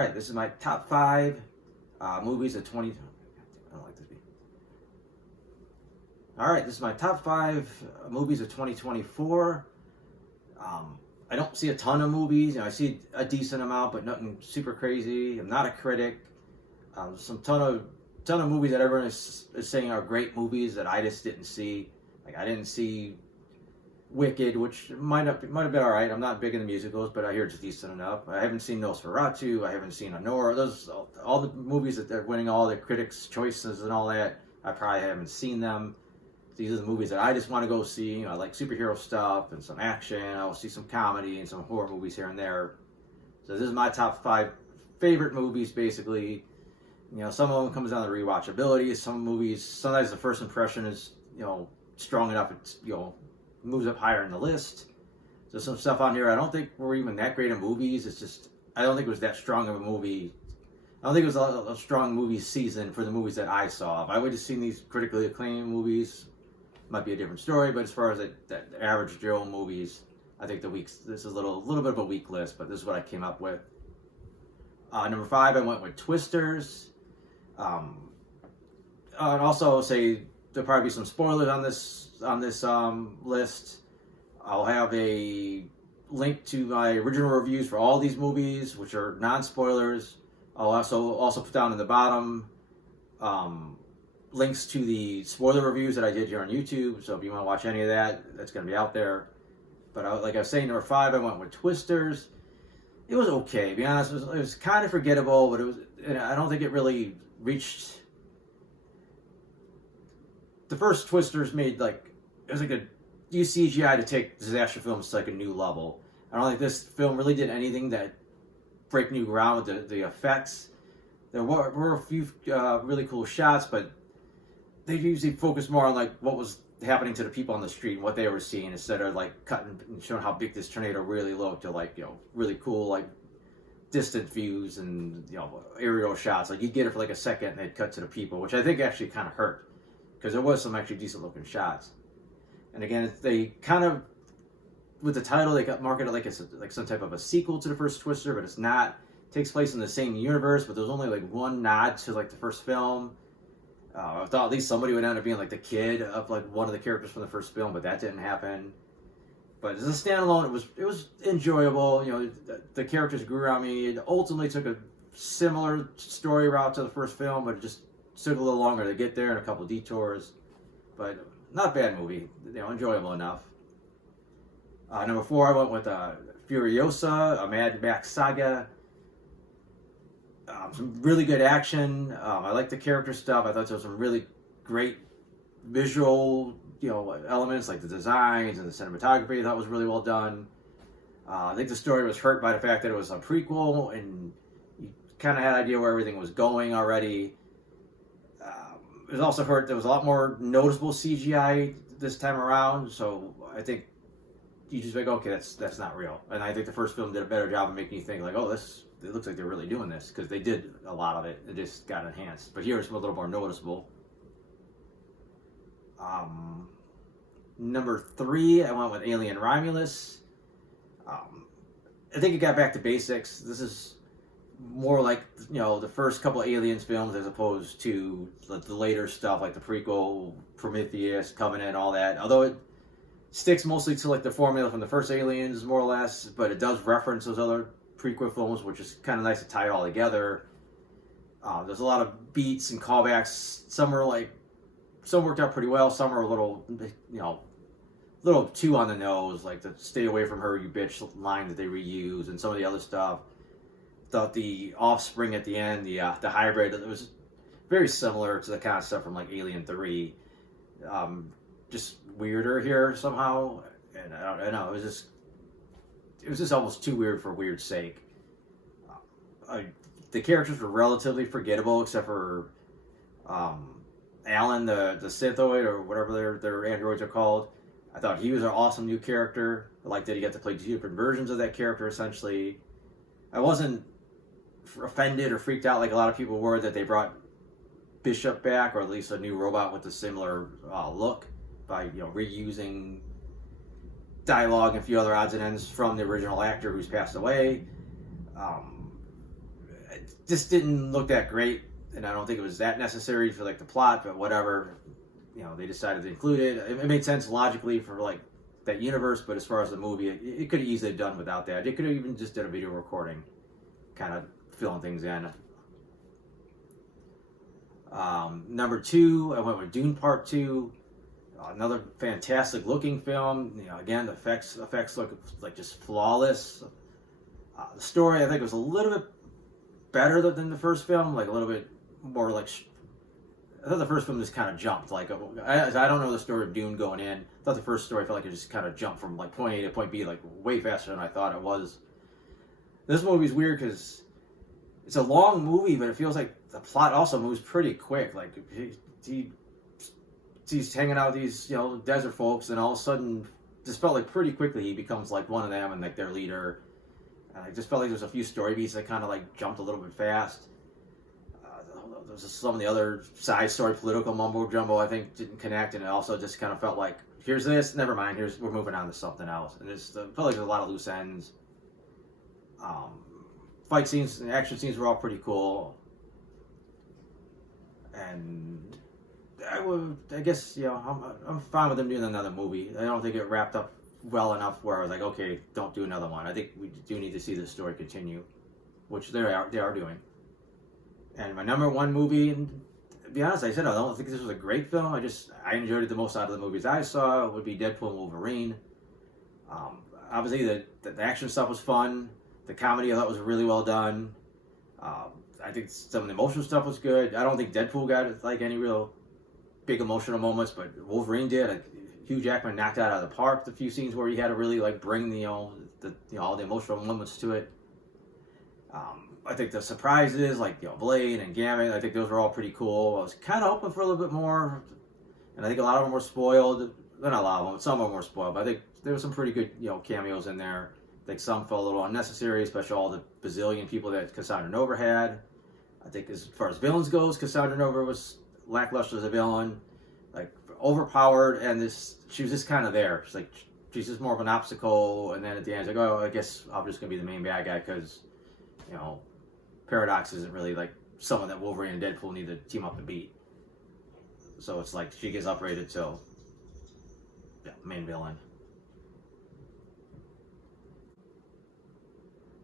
right, this is my top five movies of 20. I don't like this. All right, this is my top five movies of 2024. I don't see a ton of movies. I see a decent amount, but nothing super crazy. I'm not a critic. Some ton of movies that everyone is saying are great movies that I just didn't see. Like I didn't see Wicked, which might have been all right. I'm not big into musicals, but I hear it's decent enough. I haven't seen Nosferatu. I haven't seen Anora. Those all the movies that they're winning all the critics' choices and all that. I probably haven't seen them. These are the movies that I just want to go see. I like superhero stuff and some action. I'll see some comedy and some horror movies here and there. So this is my top five favorite movies, basically. Some of them comes down to rewatchability. Some movies, sometimes the first impression is, strong enough. It's, moves up higher in the list. So some stuff on here I don't think were even that great of movies. It's just, I don't think it was that strong of a movie. I don't think it was a strong movie season for the movies that I saw. If I would have seen these critically acclaimed movies, might be a different story. But as far as that average Joe movies, I think this is a little bit of a weak list, but this is what I came up with. Number five, I went with Twisters. I'd also say there'll probably be some spoilers on this list. I'll have a link to my original reviews for all these movies, which are non-spoilers. I'll also put down in the bottom links to the spoiler reviews that I did here on YouTube. So if you want to watch any of that, that's going to be out there. But like I was saying, number five, I went with Twisters. It was okay, to be honest. It was kind of forgettable, but I don't think it really reached. The first Twisters made it was like a use CGI to take disaster films to like a new level. I don't think this film really did anything that break new ground with the effects. There were a few really cool shots, but they usually focused more on what was happening to the people on the street and what they were seeing, instead of cutting and showing how big this tornado really looked, to really cool distant views and aerial shots. You get it for a second and they'd cut to the people, which I think actually kind of hurt, because there was some actually decent looking shots. And again, they kind of, with the title, they got marketed like it's some type of a sequel to the first Twister, but it's not. It takes place in the same universe, but there's only one nod to the first film. I thought at least somebody would end up being the kid of one of the characters from the first film, but that didn't happen. But as a standalone, it was enjoyable. The characters grew on me. It ultimately took a similar story route to the first film, but it just took a little longer to get there and a couple detours. But not a bad movie. Enjoyable enough. Number four, I went with Furiosa, a Mad Max saga. Some really good action. I like the character stuff. I thought there was some really great visual, elements, like the designs and the cinematography. I thought was really well done. I think the story was hurt by the fact that it was a prequel, and you kind of had an idea where everything was going already. It was also hurt. There was a lot more noticeable CGI this time around, so I think you just okay, that's not real. And I think the first film did a better job of making you think it looks like they're really doing this, because they did a lot of it. It just got enhanced. But here it's a little more noticeable. Number three, I went with Alien Romulus. I think it got back to basics. This is more like the first couple of Aliens films, as opposed to the later stuff like the prequel, Prometheus, Covenant, all that. Although it sticks mostly to the formula from the first Aliens, more or less, but it does reference those other prequel films, which is kind of nice to tie it all together. There's a lot of beats and callbacks. Some worked out pretty well. Some are a little too on the nose, like the "stay away from her, you bitch" line that they reuse, and some of the other stuff. Thought the offspring at the end, the hybrid, it was very similar to the kind of stuff from Alien 3. Just weirder here somehow, and I don't know. It was just almost too weird for weird's sake. The characters were relatively forgettable, except for Alan, the Synthoid, or whatever their androids are called. I thought he was an awesome new character. I liked that he got to play two different versions of that character, essentially. I wasn't offended or freaked out like a lot of people were that they brought Bishop back, or at least a new robot with a similar look, by reusing dialogue and a few other odds and ends from the original actor who's passed away. just didn't look that great, and I don't think it was that necessary for like the plot, but whatever. They decided to include it. It made sense logically for like that universe, but as far as the movie, it could have easily done without that. It could have even just did a video recording, kind of filling things in. Number 2, I went with Dune Part 2. Another fantastic looking film. Again, the effects look like just flawless. The story, I think, was a little bit better than the first film, like a little bit more like. I thought the first film just kind of jumped. Like, I don't know the story of Dune going in. I thought the first story felt like it just kind of jumped from like point A to point B, like way faster than I thought it was. This movie's weird because it's a long movie, but it feels like the plot also moves pretty quick. Like he's hanging out with these desert folks, and all of a sudden, just felt like pretty quickly he becomes like one of them and like their leader. And I just felt like there's a few story beats that kind of like jumped a little bit fast. There's some of the other side story political mumbo jumbo I think didn't connect, and it also just kind of felt like here's this, never mind, we're moving on to something else, and it felt like there's a lot of loose ends. Fight scenes and action scenes were all pretty cool, and I guess I'm fine with them doing another movie. I don't think it wrapped up well enough where I was like, okay, don't do another one. I think we do need to see this story continue, which they are doing. And my number 1 movie, and to be honest, I said I don't think this was a great film. I enjoyed it the most out of the movies I saw. It would be Deadpool and Wolverine. Obviously, the action stuff was fun. The comedy I thought was really well done. I think some of the emotional stuff was good. I don't think Deadpool got like any real big emotional moments, but Wolverine did. Hugh Jackman knocked it out of the park. The few scenes where he had to really like bring all the emotional moments to it. I think the surprises, like Blade and Gambit, I think those were all pretty cool. I was kind of hoping for a little bit more, and I think a lot of them were spoiled. Not a lot of them, some of them were spoiled, but I think there were some pretty good cameos in there. I think some felt a little unnecessary, especially all the bazillion people that Cassandra Nova had. I think as far as villains goes, Cassandra Nova was lackluster as a villain, like overpowered, and she was just kind of there. She's just more of an obstacle, and then at the end, it's like, oh, I guess I'm just gonna be the main bad guy because Paradox isn't really like someone that Wolverine and Deadpool need to team up to beat. So it's like she gets upgraded to main villain.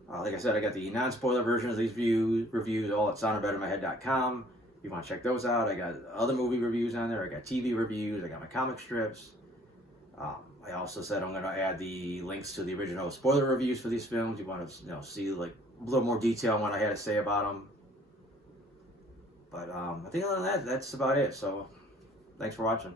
Like I said, I got the non-spoiler version of these reviews all at soundofbettermyhead.com. If you want to check those out, I got other movie reviews on there. I got TV reviews. I got my comic strips. I also said I'm going to add the links to the original spoiler reviews for these films. You want to see like a little more detail on what I had to say about them. But I think other than that, that's about it. So thanks for watching.